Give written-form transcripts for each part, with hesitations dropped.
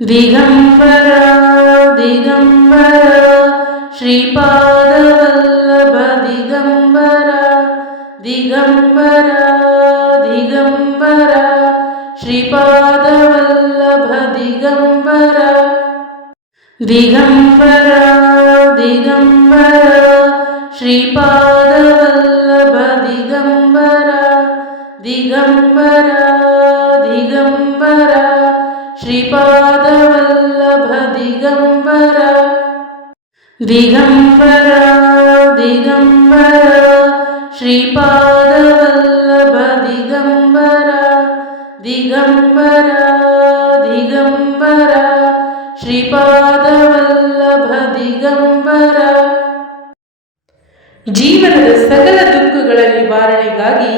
ದಿಗಂಬರ ದಿಗಂಬರ ಶ್ರೀಪಾದವಲ್ಲಭ ದಿಗಂಬರ ದಿಗಂಬರ ದಿಗಂಬರ ಶ್ರೀಪಾದವಲ್ಲಭ ದಿಗಂಬರ ದಿಗಂಬರ ದಿಗಂಬರ ಶ್ರೀಪಾದವಲ್ಲಭ ದಿಗಂಬರ ದಿಗಂಬರ ದಿಗಂಬರ ಶ್ರೀಪಾದವಲ್ಲಭ ದಿಗಂಬರ ದಿಗಂಬರ ದಿಗಂಬರ ಶ್ರೀಪಾದವಲ್ಲಭ ದಿಗಂಬರ ದಿಗಂಬರ ದಿಗಂಬರ ಶ್ರೀಪಾದವಲ್ಲಭ ದಿಗಂಬರ ಜೀವನದ ಸಕಲ ದುಃಖಗಳ ನಿವಾರಣೆಗಾಗಿ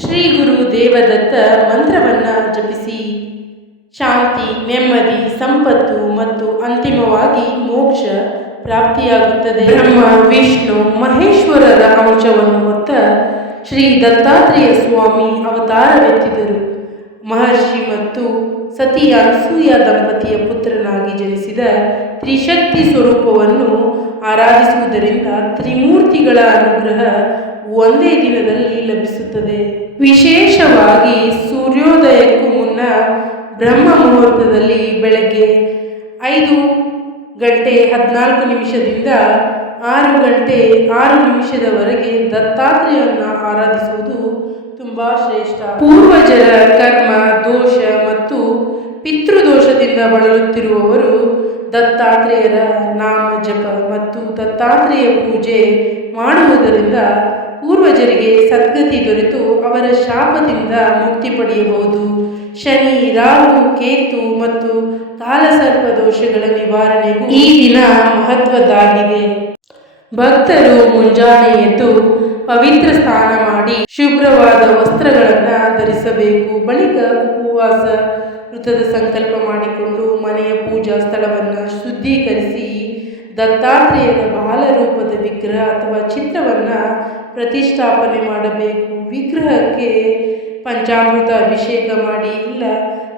ಶ್ರೀ ಗುರು ದೇವದತ್ತ ಮಂತ್ರವನ್ನು ಜಪಿಸಿ ಶಾಂತಿ, ನೆಮ್ಮದಿ, ಸಂಪತ್ತು ಮತ್ತು ಅಂತಿಮವಾಗಿ ಮೋಕ್ಷ ಪ್ರಾಪ್ತಿಯಾಗುತ್ತದೆ. ಬ್ರಹ್ಮ, ವಿಷ್ಣು, ಮಹೇಶ್ವರರ ಅಂಶವನ್ನು ಹೊತ್ತ ಶ್ರೀ ದತ್ತಾತ್ರೇಯ ಸ್ವಾಮಿ ಅವತಾರವೆತ್ತಿದರು. ಮಹರ್ಷಿ ಮತ್ತು ಸತಿಯ ಅನಸೂಯ ದಂಪತಿಯ ಪುತ್ರನಾಗಿ ಜನಿಸಿದ ತ್ರಿಶಕ್ತಿ ಸ್ವರೂಪವನ್ನು ಆರಾಧಿಸುವುದರಿಂದ ತ್ರಿಮೂರ್ತಿಗಳ ಅನುಗ್ರಹ ಒಂದೇ ದಿನದಲ್ಲಿ ಲಭಿಸುತ್ತದೆ. ವಿಶೇಷವಾಗಿ ಸೂರ್ಯೋದಯಕ್ಕೂ ಮುನ್ನ ಬ್ರಹ್ಮ ಮುಹೂರ್ತದಲ್ಲಿ ಬೆಳಗ್ಗೆ 5:14 6:06 ದತ್ತಾತ್ರೇಯವನ್ನು ಆರಾಧಿಸುವುದು ತುಂಬ ಶ್ರೇಷ್ಠ. ಪೂರ್ವಜರ ಕರ್ಮ ದೋಷ ಮತ್ತು ಪಿತೃದೋಷದಿಂದ ಬಳಲುತ್ತಿರುವವರು ದತ್ತಾತ್ರೇಯರ ನಾಮ ಜಪ ಮತ್ತು ದತ್ತಾತ್ರೇಯ ಪೂಜೆ ಮಾಡುವುದರಿಂದ ಪೂರ್ವಜರಿಗೆ ಸದ್ಗತಿ ದೊರೆತು ಅವರ ಶಾಪದಿಂದ ಮುಕ್ತಿ ಪಡೆಯಬಹುದು. ಶನಿ, ರಾಹು, ಕೇತು ಮತ್ತು ಕಾಲಸರ್ಪ ದೋಷಗಳ ನಿವಾರಣೆಗೂ ಈ ದಿನ ಮಹತ್ವದ್ದಾಗಿದೆ. ಭಕ್ತರು ಮುಂಜಾನೆ ಎದ್ದು ಪವಿತ್ರ ಸ್ನಾನ ಮಾಡಿ ಶುಭ್ರವಾದ ವಸ್ತ್ರಗಳನ್ನು ಧರಿಸಬೇಕು. ಬಳಿಕ ಉಪವಾಸ ವೃತದ ಸಂಕಲ್ಪ ಮಾಡಿಕೊಂಡು ಮನೆಯ ಪೂಜಾ ಸ್ಥಳವನ್ನು ಶುದ್ಧೀಕರಿಸಿ ದತ್ತಾತ್ರೇಯರ ಬಾಲರೂಪದ ವಿಗ್ರಹ ಅಥವಾ ಚಿತ್ರವನ್ನು ಪ್ರತಿಷ್ಠಾಪನೆ ಮಾಡಬೇಕು. ವಿಗ್ರಹಕ್ಕೆ ಪಂಚಾಮೃತ ಅಭಿಷೇಕ ಮಾಡಿ ಇಲ್ಲ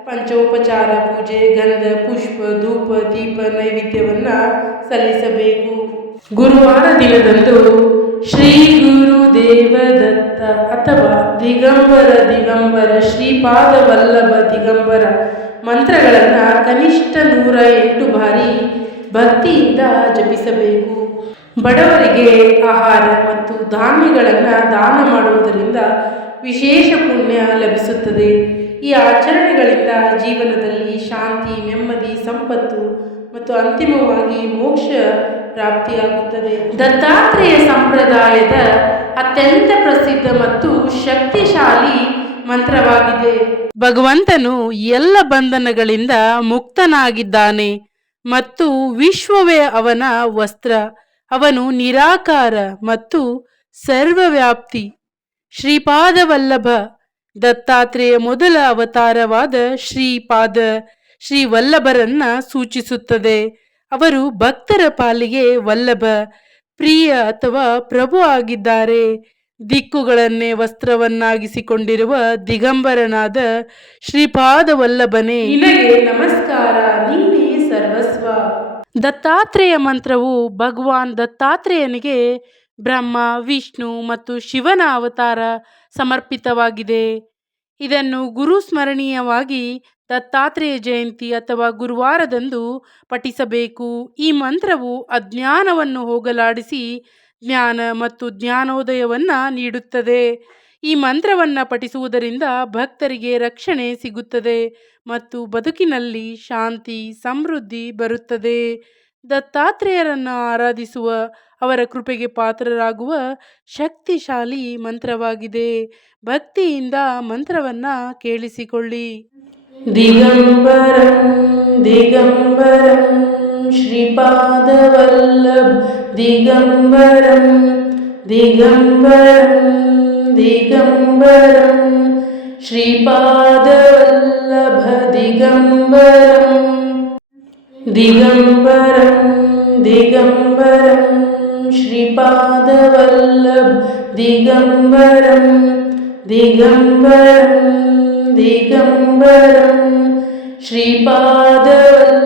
ಪಂಚೋಪಚಾರ ಪೂಜೆ, ಗಂಧ, ಪುಷ್ಪ, ಧೂಪ, ದೀಪ ನೈವೇದ್ಯವನ್ನು ಸಲ್ಲಿಸಬೇಕು. ಗುರುವಾರ ದಿನದಂದು ಶ್ರೀ ಗುರು ದೇವದತ್ತ ಅಥವಾ ದಿಗಂಬರ ದಿಗಂಬರ ಶ್ರೀಪಾದವಲ್ಲಭ ದಿಗಂಬರ ಮಂತ್ರಗಳನ್ನು ಕನಿಷ್ಠ 108 ಬಾರಿ ಭಕ್ತಿಯಿಂದ ಜಪಿಸಬೇಕು. ಬಡವರಿಗೆ ಆಹಾರ ಮತ್ತು ಧಾನ್ಯಗಳನ್ನು ದಾನ ಮಾಡುವುದರಿಂದ ವಿಶೇಷ ಪುಣ್ಯ ಲಭಿಸುತ್ತದೆ. ಈ ಆಚರಣೆಗಳಿಂದ ಜೀವನದಲ್ಲಿ ಶಾಂತಿ, ನೆಮ್ಮದಿ, ಸಂಪತ್ತು ಮತ್ತು ಅಂತಿಮವಾಗಿ ಮೋಕ್ಷ ಪ್ರಾಪ್ತಿಯಾಗುತ್ತದೆ. ದತ್ತಾತ್ರೇಯ ಸಂಪ್ರದಾಯದ ಅತ್ಯಂತ ಪ್ರಸಿದ್ಧ ಮತ್ತು ಶಕ್ತಿಶಾಲಿ ಮಂತ್ರವಾಗಿದೆ. ಭಗವಂತನು ಎಲ್ಲ ಬಂಧನಗಳಿಂದ ಮುಕ್ತನಾಗಿದ್ದಾನೆ ಮತ್ತು ವಿಶ್ವವೇ ಅವನ ವಸ್ತ್ರ. ಅವನು ನಿರಾಕಾರ ಮತ್ತು ಸರ್ವವ್ಯಾಪ್ತಿ. ಶ್ರೀಪಾದವಲ್ಲಭ ದತ್ತಾತ್ರೇಯ ಮೊದಲ ಅವತಾರವಾದ ಶ್ರೀ ವಲ್ಲಭರನ್ನ ಸೂಚಿಸುತ್ತದೆ. ಅವರು ಭಕ್ತರ ಪಾಲಿಗೆ ವಲ್ಲಭ, ಪ್ರಿಯ ಅಥವಾ ಪ್ರಭು ಆಗಿದ್ದಾರೆ. ದಿಕ್ಕುಗಳನ್ನೇ ವಸ್ತ್ರವನ್ನಾಗಿಸಿಕೊಂಡಿರುವ ದಿಗಂಬರನಾದ ಶ್ರೀಪಾದವಲ್ಲಭನೇ, ನಿನಗೆ ನಮಸ್ಕಾರ, ನೀನೇ ಸರ್ವಸ್ವ. ದತ್ತಾತ್ರೇಯ ಮಂತ್ರವು ಭಗವಾನ್ ದತ್ತಾತ್ರೇಯನಿಗೆ ಬ್ರಹ್ಮ, ವಿಷ್ಣು ಮತ್ತು ಶಿವನ ಅವತಾರ ಸಮರ್ಪಿತವಾಗಿದೆ. ಇದನ್ನು ಗುರುಸ್ಮರಣೀಯವಾಗಿ ದತ್ತಾತ್ರೇಯ ಜಯಂತಿ ಅಥವಾ ಗುರುವಾರದಂದು ಪಠಿಸಬೇಕು. ಈ ಮಂತ್ರವು ಅಜ್ಞಾನವನ್ನು ಹೋಗಲಾಡಿಸಿ ಜ್ಞಾನ ಮತ್ತು ಜ್ಞಾನೋದಯವನ್ನು ನೀಡುತ್ತದೆ. ಈ ಮಂತ್ರವನ್ನು ಪಠಿಸುವುದರಿಂದ ಭಕ್ತರಿಗೆ ರಕ್ಷಣೆ ಸಿಗುತ್ತದೆ ಮತ್ತು ಬದುಕಿನಲ್ಲಿ ಶಾಂತಿ, ಸಮೃದ್ಧಿ ಬರುತ್ತದೆ. ದತ್ತಾತ್ರೇಯರನ್ನು ಆರಾಧಿಸುವ ಅವರ ಕೃಪೆಗೆ ಪಾತ್ರರಾಗುವ ಶಕ್ತಿಶಾಲಿ ಮಂತ್ರವಾಗಿದೆ. ಭಕ್ತಿಯಿಂದ ಮಂತ್ರವನ್ನು ಕೇಳಿಸಿಕೊಳ್ಳಿ. ದಿಗಂಬರಂ ದಿಗಂಬರಂ ಶ್ರೀಪಾದವಲ್ಲಭ ದಿಗಂಬರಂ ದಿಗಂಬರಂ ದಿಗಂಬರಂ ಶ್ರೀಪಾದವಲ್ಲಭ ದಿಗಂಬರಂ ದಿಗಂಬರಂ ದಿಗಂಬರಂ ಶ್ರೀಪಾದವಲ್ಲಭ ದಿಗಂಬರಂ ದಿಗಂಬರಂ ದಿಗಂಬರಂ ಶ್ರೀಪಾದವಲ್ಲಭ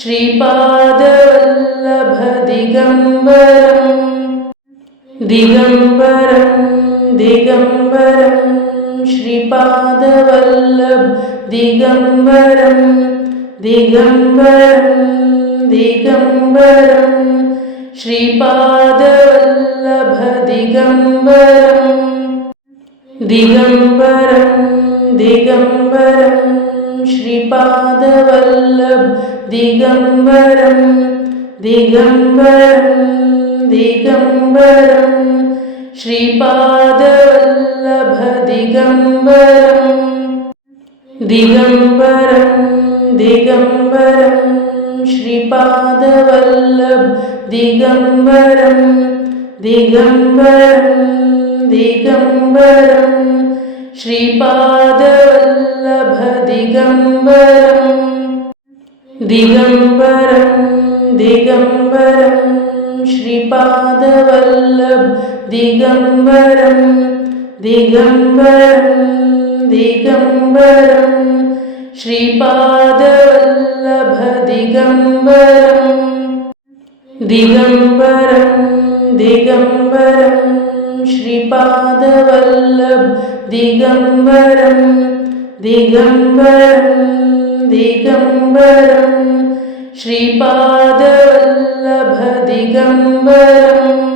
श्रीपादवल्लभदिगम्बरं दिगम्बरं दिगम्बरं श्रीपादवल्लभ दिगम्बरं दिगम्बरं दिगम्बरं श्रीपादवल्लभदिगम्बरं दिगम्बरं दिगम्बरं श्रीपादवल्लभ दिगम्बरं दिगम्बरं दिगम्बरं श्रीपादवल्लभदिगम्बरं दिगम्बरं दिगम्बरं श्रीपादवल्लभ दिगम्बरं दिगम्बरं दिगम्बरं श्रीपादवल्लभदिगम्बरं दिगम्बरं दिगम्बरं श्रीपादवल्लभ दिगम्बरं दिगम्बरं दिगम्बरं श्रीपादवल्लभदिगम्बरं दिगम्बरं दिगम्बरं श्रीपादवल्लभ दिगम्बरं दिगम्बरं दिगम्बरं श्रीपादवल्लभदिगम्बरं